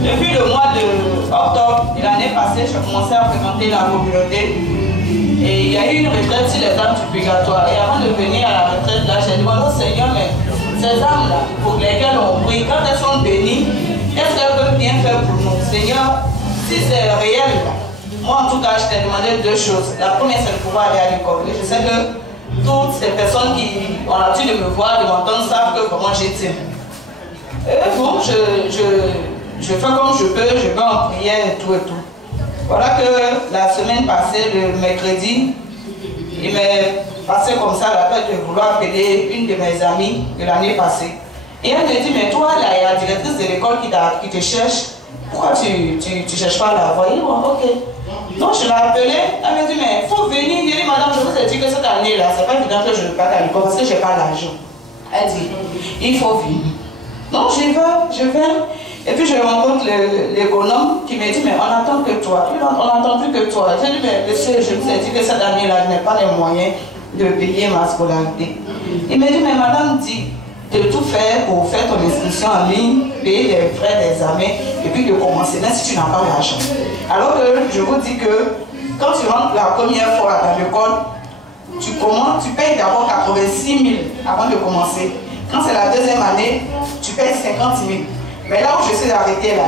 Depuis le mois d'octobre de l'année passée, j'ai commencé à fréquenter la communauté. Et il y a eu une retraite sur les âmes du purgatoire. Et avant de venir à la retraite, là, j'ai demandé au Seigneur, mais ces âmes-là, pour lesquelles on prie, quand elles sont bénies, qu'est-ce qu'elles peuvent bien faire pour nous? Seigneur, si c'est réel, moi en tout cas, je t'ai demandé deux choses. La première, c'est de pouvoir aller à l'école. Et je sais que toutes ces personnes qui ont l'habitude de me voir, de m'entendre, savent que comment j'étais. Et bon, je fais comme je peux en prière et tout et tout. Voilà que la semaine passée, le mercredi, il m'est passé comme ça la tête de vouloir appeler une de mes amies de l'année passée. Et elle me dit, mais toi, là, il y a la directrice de l'école qui te cherche. Pourquoi tu ne cherches pas à la voir? Bon, ok. Donc je l'ai appelée, elle me dit, mais il faut venir. Je dis, madame, je vous ai dit que cette année-là, c'est pas évident que je ne parte à l'école parce que je n'ai pas l'argent. Elle dit, il faut venir. Donc je vais. Et puis je rencontre l'économe qui me dit, mais on n'attend que toi. On n'attend plus que toi. J'ai dit, mais monsieur, je vous ai dit que cette année-là, je n'ai pas les moyens de payer ma scolarité. Il me dit, mais madame dit de tout faire pour faire ton inscription en ligne, payer les frais d'examen et puis de commencer, même si tu n'as pas l'argent. Alors que je vous dis que quand tu rentres la première fois dans l'école, tu payes d'abord 86 000 avant de commencer. Quand c'est la deuxième année, tu payes 50 000. Mais là où je suis arrêtée là,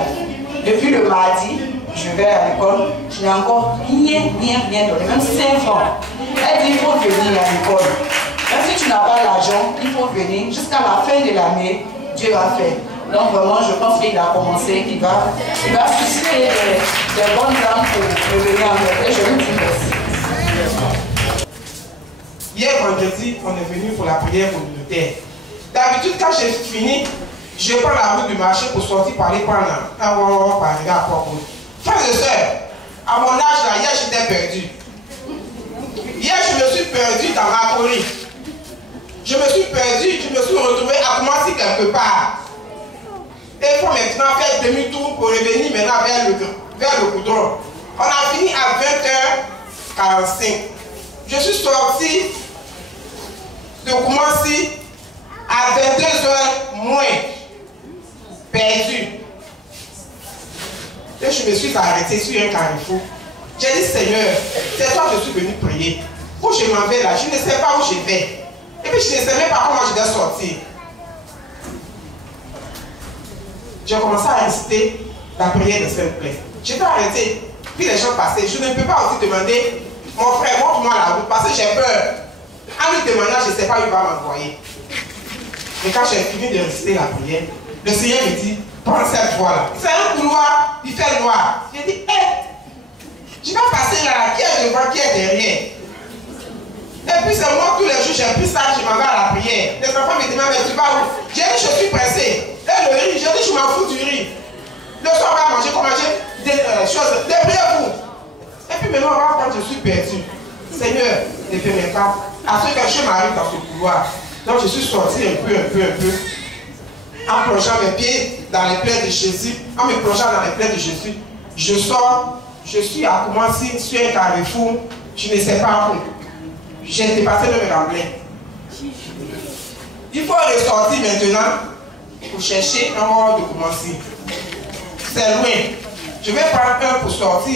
depuis le mardi, je vais à l'école, je n'ai encore rien donné, même 5 francs. Elle dit, il faut venir à l'école. Même si tu n'as pas l'argent, il faut venir. Jusqu'à la fin de l'année, Dieu va faire. Donc vraiment, je pense qu'il a commencé, qu'il va susciter des bonnes âmes pour me venir en fait. Et je vous dis merci. Hier vendredi, on est venu pour la prière communautaire. D'habitude, quand j'ai fini, je prends la route du marché pour sortir parler pendant pour arriver à Port-Boulle. Frères et sœurs, à mon âge là, hier j'étais perdu. Hier je me suis perdu dans ma corie. Je me suis perdu, je me suis retrouvé à commencer quelque part. Et il faut maintenant faire demi-tour pour revenir maintenant vers le goudron. On a fini à 20h45. Je suis sorti de commencer à 22h moins. Perdu. Et je me suis arrêté sur un carrefour. J'ai dit, Seigneur, c'est toi que je suis venu prier. Où je m'en vais là, je ne sais pas où je vais. Et puis je ne sais même pas comment je vais sortir. J'ai commencé à réciter la prière de Saint-Plain. J'étais arrêté. Puis les gens passaient. Je ne peux pas aussi demander, mon frère, montre-moi la route, parce que j'ai peur. En lui demandant, je ne sais pas où il va m'envoyer. Et quand j'ai fini de réciter la prière, le Seigneur me dit, prends cette voie-là. C'est un couloir, il fait noir. J'ai dit, je vais passer là, qui est devant, qui est derrière. Et puis c'est moi, tous les jours, j'ai pris ça, je m'en vais à la prière. Les enfants me demandent, mais tu vas où? J'ai dit, je suis pressé. Et le riz, j'ai dit, je m'en fous du riz. Le soir, on va manger, comment manger des choses, débrouillez-vous. Et puis maintenant, on va voir quand je suis perdu. Seigneur, ne fais mes pas. À ce que je m'arrive dans ce couloir. Donc je suis sorti un peu. En plongeant mes pieds dans les plaies de Jésus, en me plongeant dans les plaies de Jésus, je sors, je suis à commencer sur un carrefour, je ne sais pas où. J'ai dépassé le remblai. Il faut ressortir maintenant pour chercher un moment de commencer. C'est loin. Je vais prendre un pour sortir.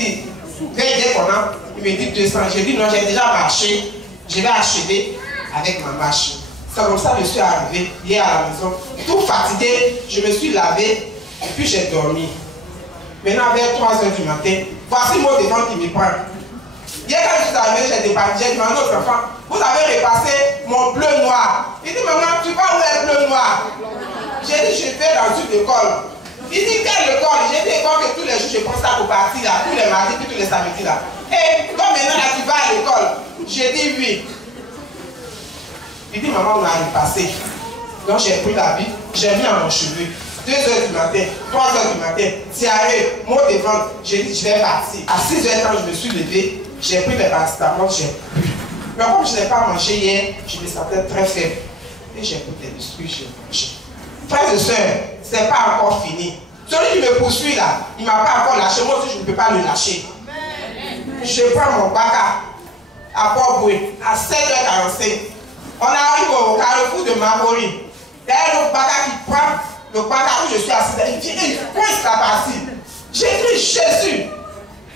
Il me dit 200. J'ai dit non, j'ai déjà marché. Je vais achever avec ma marche. C'est comme ça que je suis arrivé hier à la maison. Tout fatigué, je me suis lavé et puis j'ai dormi. Maintenant, vers 3h du matin, voici mon devant qui me prend. Hier, quand je suis arrivé, j'ai demandé aux enfants, vous avez repassé mon bleu noir. Il dit, maman, tu vas où est le bleu noir? J'ai dit, je vais dans une école. Il dit, quelle école? J'ai dit, école que tous les jours, je prends ça pour partir là, tous les mardis, puis tous les samedis là. Et comme maintenant, là, tu vas à l'école. J'ai dit, oui. Il dit, maman, on a repassé. Donc, j'ai pris la Bible, j'ai mis à mon cheveu. 2h du matin, 3h du matin, tiaré, mot de vente, j'ai dit, je vais partir. À 6h quand je me suis levé, j'ai pris des paracétamol, j'ai bu. Mais comme je n'ai pas mangé hier, je me sentais très faible. Et j'ai pris des biscuits, j'ai mangé. Frères et sœurs, ce n'est pas encore fini. Celui qui me poursuit là, il ne m'a pas encore lâché. Moi aussi, je ne peux pas le lâcher. Je prends mon bac à Port-Bouille à 7h45. On arrive au carrefour de Mabori. Derrière le bac qui prend le bac où je suis assis, il dit, comment est-ce que ça passe? J'ai dit Jésus.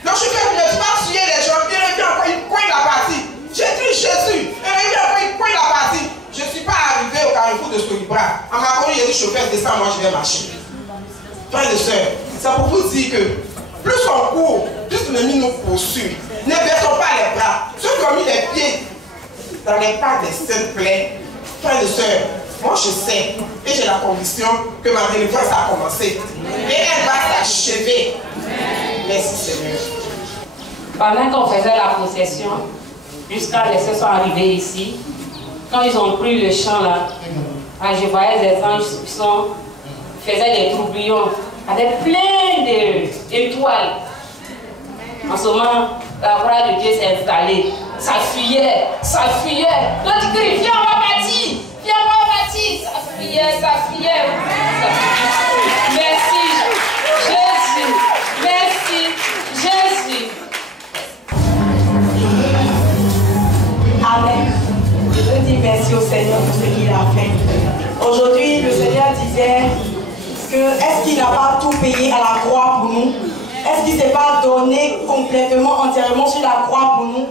Donc je ne pas tuer les gens, il revient encore, il coin la partie. J'ai dit Jésus, il revient encore, il coin la partie. Je ne suis pas arrivé au carrefour de Storibra. À ma connu, il a dit chauffeur, descends, moi je vais marcher. Frères et sœurs, c'est pour vous dire que plus on court, plus l'ennemi nous poursuit. Ne baissons pas les bras. Ceux qui ont mis les pieds dans les pas des saints pleins, frères et sœurs, moi je sais et j'ai la conviction que ma délivrance a commencé. Et elle va s'achever. Merci Seigneur. Pendant qu'on faisait la procession, jusqu'à les sœurs sont arrivés ici, quand ils ont pris le chant là, je voyais des anges qui faisaient des tourbillons avec plein d'étoiles. En ce moment, la gloire de Dieu s'est installée. Ça fuyait, ça fuyait. L'autre crie, viens, on va bâtir, viens, on va bâtir. Ça fuyait, ça fuyait. Merci, Jésus. Merci, Jésus. Amen. Je dis merci au Seigneur pour ce qu'il a fait. Aujourd'hui, le Seigneur disait que est-ce qu'il n'a pas tout payé à la croix pour nous? Est-ce qu'il ne s'est pas donné complètement, entièrement sur la croix pour nous?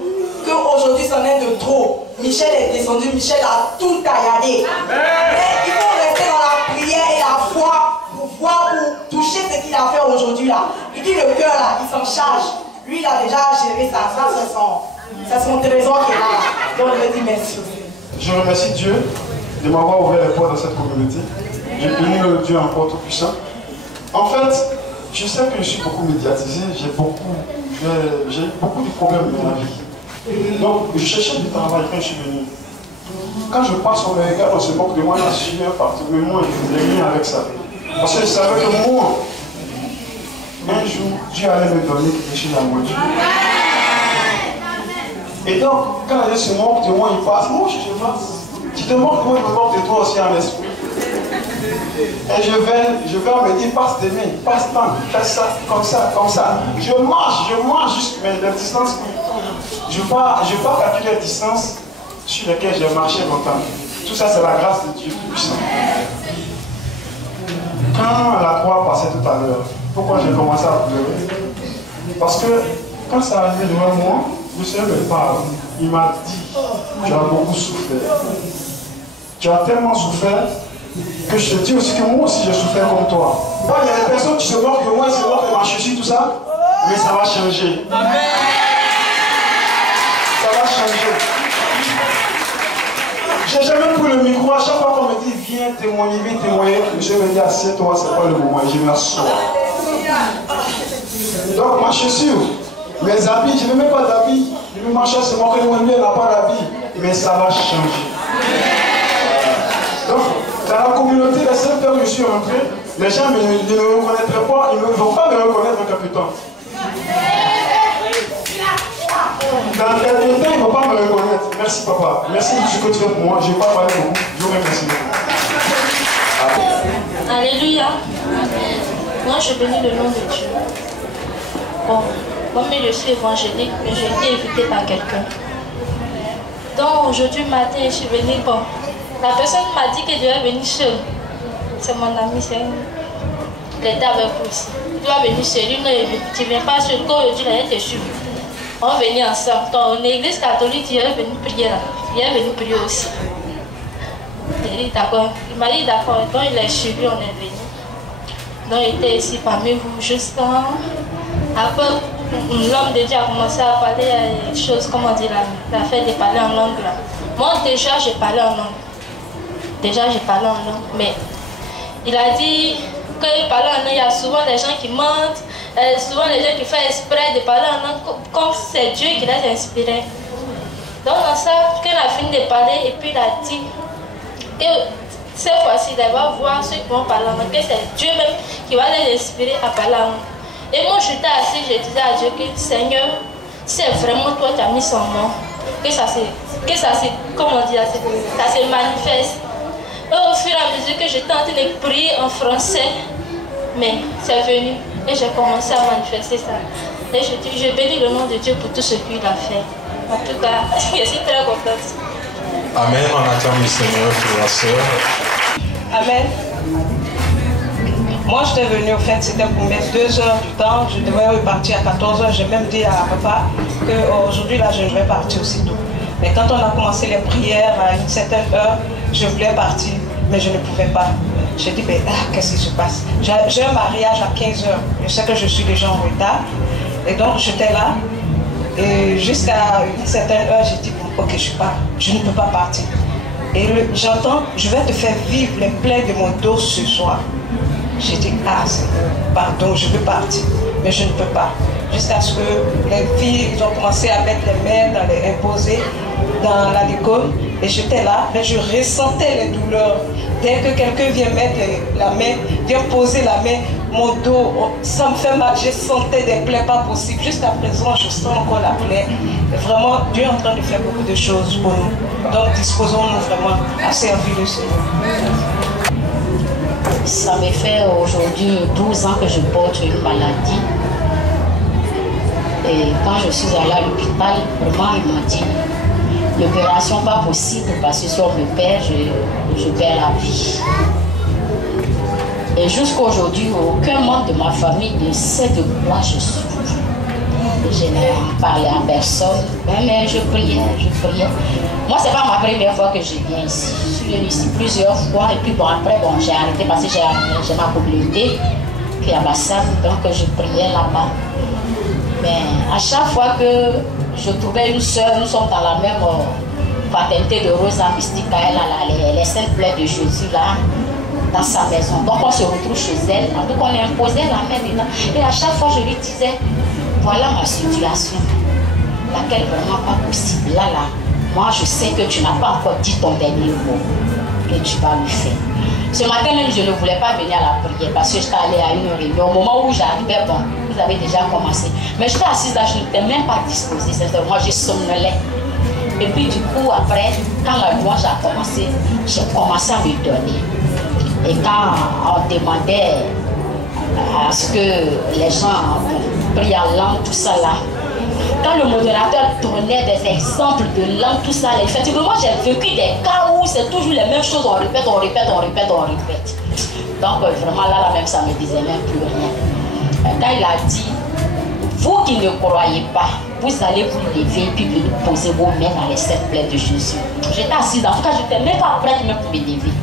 Qu'aujourd'hui, c'en est de trop. Michel est descendu, Michel a tout tailladé. Mais il faut rester dans la prière et la foi pour voir, pour toucher ce qu'il a fait aujourd'hui là. Il dit le cœur là, il s'en charge. Lui, il a déjà géré ça. Ça, c'est son trésor qui est là. Donc, je dis merci. Je remercie Dieu de m'avoir ouvert les portes dans cette communauté. Je bénis le Dieu encore tout puissant. En fait, je sais que je suis beaucoup médiatisé, j'ai eu beaucoup de problèmes dans la vie. Donc, je cherchais du travail quand je suis venu. Quand je passe, on me regarde, on se moque de moi, la sueur partout, mais moi, je n'ai rien avec ça. Parce que je savais que moi, un jour, Dieu allait me donner quelque chose à moi. Et donc, quand les gens se moquent de moi, ils passent, moi, je passe. Tu te moques de moi, je me moque de toi aussi en esprit. Et je vais me dire, passe tes mains, passe tant, fais ça, comme ça, comme ça. Je marche jusqu'à la distance. Je ne vais pas calculer les distances sur lesquelles j'ai marché longtemps. Tout ça, c'est la grâce de Dieu puissant. Quand la croix passait tout à l'heure, pourquoi j'ai commencé à pleurer? Parce que quand ça arrivait devant moi, le Seigneur me parle. Il m'a dit, tu as beaucoup souffert. Tu as tellement souffert que je te dis aussi que moi aussi j'ai souffert comme toi. Bon, il y a des personnes qui se moquent de moi, ils se moquent de ma chaussure, tout ça, mais ça va changer. Ça va changer. J'ai jamais pris le micro, à chaque fois qu'on me dit viens témoigner, je me dis assieds-toi, c'est pas le moment, et je m'assois. Donc ma chaussure, mes habits, je ne mets pas d'habits, ma chaussure se moque de moi, lui elle n'a pas d'habits, mais ça va changer. Donc, dans la communauté, les 5 heures où je suis rentré, les gens ne me reconnaîtraient pas, ils ne vont pas me reconnaître, capitaine. Dans quelques temps, ils ne vont pas me reconnaître. Merci, papa. Merci de ce que tu fais pour moi. Je ne vais pas parler beaucoup. Je vous remercie. Alléluia. Moi, je bénis le nom de Dieu. Bon, moi-même, je suis évangélique, mais j'ai été invitée par quelqu'un. Donc, aujourd'hui matin, je suis venue. Bon, la personne m'a dit que je devais venir seule. C'est mon ami, c'est une. Il était avec vous aussi. Il doit venir seul. Tu ne viens pas seul. Quand aujourd'hui, il a été suivi. On va venir ensemble. Donc, l'église catholique, il est venu prier là. Il est venu prier aussi. Il dit d'accord. Il m'a dit d'accord. Donc, il est suivi, on est venu. Donc, il était ici parmi vous jusqu'à. Après, l'homme de Dieu a commencé à parler des choses, comment dire, la fait de parler en langue là. Moi, déjà, j'ai parlé en langue. Déjà, j'ai parlé en langue. Mais il a dit qu'il parlait en langue, il y a souvent des gens qui mentent. Souvent les gens qui font exprès de parler en langue comme c'est Dieu qui les a inspirés. Donc dans ça, quand il a fini de parler et puis il a dit que cette fois-ci il va voir ceux qui vont parler en langue, que c'est Dieu même qui va les inspirer à parler en langue. Et moi je suis assis, je disais à Dieu que Seigneur, c'est vraiment toi qui as mis son nom, que ça se comment dire, ça se manifeste. Et au fur et à mesure que j'étais en train de prier en français, mais c'est venu. Et j'ai commencé à manifester ça. Et je bénis le nom de Dieu pour tout ce qu'il a fait. En tout cas, je suis très contente. Amen. On attend le Seigneur pour la sœur. Amen. Moi, j'étais venue, au fait, c'était pour mes 2 heures du temps. Je devais repartir à 14 heures. J'ai même dit à papa qu'aujourd'hui, là, je vais partir aussitôt. Mais quand on a commencé les prières à une certaine heure, je voulais partir, mais je ne pouvais pas. J'ai dit, ben, qu'est-ce qui se passe? J'ai un mariage à 15 heures. Je sais que je suis déjà en retard. Et donc, j'étais là. Et jusqu'à une certaine heure, j'ai dit, bon, ok, je pars. Je ne peux pas partir. Et j'entends, je vais te faire vivre les plaies de mon dos ce soir. J'ai dit, pardon, je veux partir, mais je ne peux pas. Jusqu'à ce que les filles, ils ont commencé à mettre les mains, dans les imposer dans la licone. Et j'étais là, mais je ressentais les douleurs. Dès que quelqu'un vient mettre la main, vient poser la main, mon dos, ça me fait mal. Je sentais des plaies pas possibles. Jusqu'à présent, je sens encore la plaie. Et vraiment, Dieu est en train de faire beaucoup de choses pour nous. Donc, disposons-nous vraiment à servir le Seigneur. Ça me fait aujourd'hui 12 ans que je porte une maladie. Et quand je suis allée à l'hôpital, vraiment, ils m'ont dit l'opération pas possible parce que si on me perd, je perds la vie. Et jusqu'à aujourd'hui, aucun membre de ma famille ne sait de quoi je souffre. Je n'ai parlé à personne, mais je priais. Moi, c'est pas ma première fois que je viens ici. Je suis venue ici plusieurs fois et puis bon, après, j'ai arrêté parce que j'ai ma communauté qui est à Bassam, donc je priais là-bas. Mais à chaque fois que je trouvais une soeur, nous sommes dans la même fraternité de Rosa Mystica, elle a les saintes plaies de Jésus là, dans sa maison. Donc on se retrouve chez elle, en tout cas on imposait la main dedans. Et à chaque fois je lui disais, voilà ma situation, laquelle vraiment pas possible. Là, moi je sais que tu n'as pas encore dit ton dernier mot, que tu vas lui faire. Ce matin même, je ne voulais pas venir à la prière parce que j'étais allée à une réunion. Au moment où j'arrivais, bon, vous avez déjà commencé. Mais j'étais assise là, je n'étais même pas disposée. Moi, je somnolais. Et puis du coup, après, quand la louange a commencé, j'ai commencé à me donner. Et quand on demandait à ce que les gens prient en langue, tout ça là, quand le modérateur donnait des exemples de langue, tout ça, effectivement, j'ai vécu des cas où c'est toujours les mêmes choses, on répète. Donc vraiment là même, ça ne me disait même plus rien. Quand il a dit, vous qui ne croyez pas, vous allez vous lever et puis venir poser vos mains dans les saintes plaies de Jésus. J'étais assise, en tout cas, je n'étais même pas prête même pour me lever.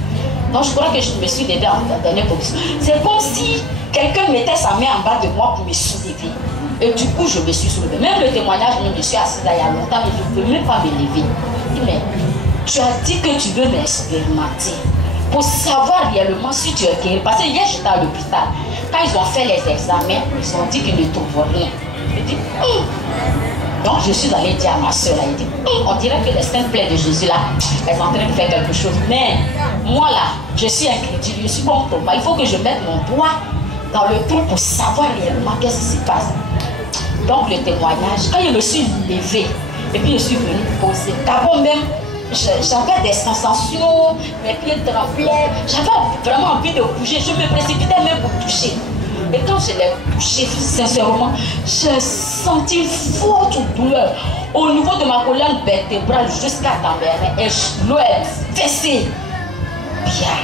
Donc je crois que je me suis levée en dernière position. C'est comme si quelqu'un mettait sa main en bas de moi pour me soulever. Et du coup, je me suis soulevée. Même le témoignage, je me suis assise là il y a longtemps, mais je ne peux même pas me lever. Mais tu as dit que tu veux m'expérimenter pour savoir réellement si tu es guéri. Parce que hier, j'étais à l'hôpital. Quand ils ont fait les examens, ils ont dit qu'ils ne trouvent rien. Je dis, Donc je suis allée dire à ma soeur, elle dit, on dirait que les saintes plaies de Jésus là, elles sont en train de faire quelque chose. Mais moi là, je suis incrédule, je suis comme Thomas. Il faut que je mette mon doigt dans le trou pour savoir réellement qu'est-ce qui se passe. Donc le témoignage, quand je me suis levée, et puis je suis venue poser. D'abord même, j'avais des sensations, mes pieds tremblaient, j'avais vraiment envie de bouger, je me précipitais même pour toucher. Et quand je l'ai touché, sincèrement, j'ai senti une forte douleur au niveau de ma colonne vertébrale jusqu'à ta mère. Et l'eau est fessée. Bien.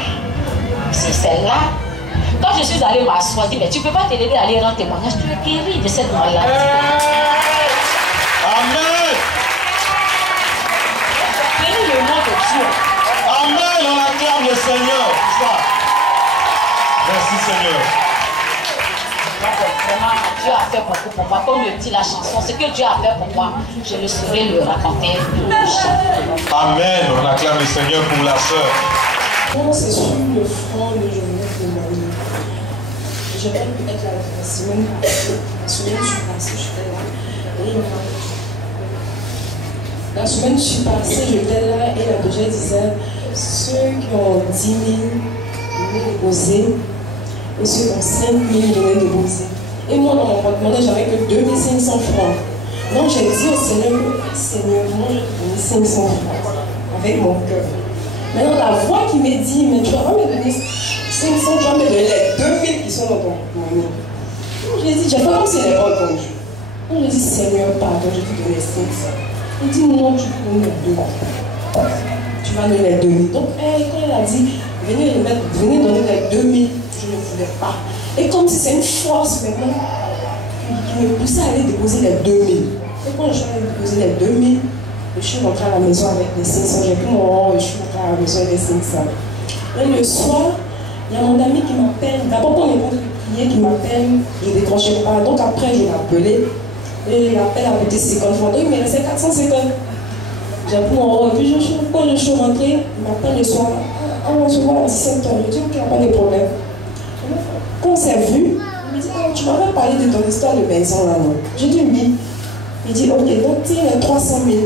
C'est celle-là. Quand je suis allée m'asseoir, je dis, mais tu ne peux pas te lever aller rendre témoignage, tu es guéri de cette maladie. Amen. Bénis le nom de Dieu. Amen. On acclame le Seigneur. Merci Seigneur. Vraiment, Dieu a fait beaucoup pour moi. Comme le dit la chanson, ce que Dieu a fait pour moi, je le saurais le raconter. Amen. On acclame le Seigneur pour la sœur. Bon, c'est sur le front de Genève de Mali. J'avais pu être là la semaine passée. La semaine je suis passée, j'étais là. Et la semaine je suis passée, j'étais là et la projet disait ceux qui ont 10 000 venaient déposer et ceux qui ont 5 000 venaient déposer. Et moi, dans mon porte-monnaie, j'avais que 2500 francs. Donc j'ai dit au Seigneur, Seigneur, moi je te donne 500 francs avec mon cœur. Maintenant, la voix qui me dit, mais tu vas pas me donner 500, tu vas me donner les 2000 qui sont dans ton porte-monnaie. Donc je lui ai dit, j'ai fait comme si elle n'avait pas entendu. Donc je lui ai dit, Seigneur, pardon, je vais te donner 500. Il dit, non, tu peux donner les 2000. Tu vas donner les 2000. Donc quand elle a dit, venez donner les 2000, je ne voulais n'arrivais pas. Et comme si c'est une force maintenant qui me poussait à aller déposer les 2000. Et quand je suis allée déposer les 2000, je suis rentrée à la maison avec les 500. J'ai pris mon rang et je suis rentrée à la maison avec les 500. Et le soir, il y a mon ami qui m'appelle. D'abord, quand on est en train de prier, qui m'appelle, je ne décrochais pas. Donc après, je l'ai appelé. Et l'appel a coûté 50 francs. Donc il me restait 450. J'ai pris mon rang. Et puis quand je suis rentrée, il m'appelle le soir. On se voit à 17h. Je dis, ok, il n'y a pas de problème. Quand on s'est vu, il me dit, oh, tu m'avais parlé de ton histoire de maison là, non? J'ai dit oui. Il dit, ok, donc tiens les 300 000.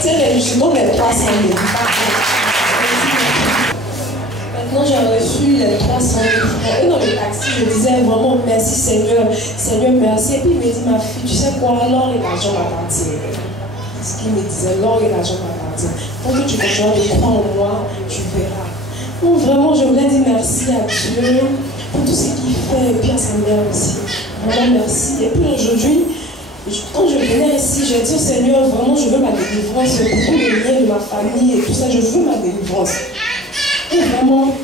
Tiens, je donne les 300 000. Maintenant, j'ai reçu les 300 000 francs. Et dans le taxi, je disais vraiment merci Seigneur. Seigneur, merci. Et puis il me dit, ma fille, tu sais quoi, l'or et l'argent m'appartiennent. Ce qu'il me disait, l'or et l'argent m'appartiennent. Tant que tu continueras de croire en moi, tu verras. Donc vraiment, je voulais dire merci à Dieu pour tout ce qu'il fait et puis à sa mère aussi. Vraiment merci. Et puis aujourd'hui, quand je venais ici, j'ai dit au Seigneur, vraiment, je veux ma délivrance. Beaucoup de liens de ma famille et tout ça, je veux ma délivrance. Et vraiment,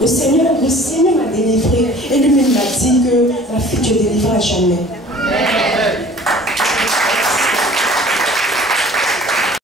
le Seigneur m'a délivré. Et lui-même m'a dit que ma fille, tu es délivrée à jamais.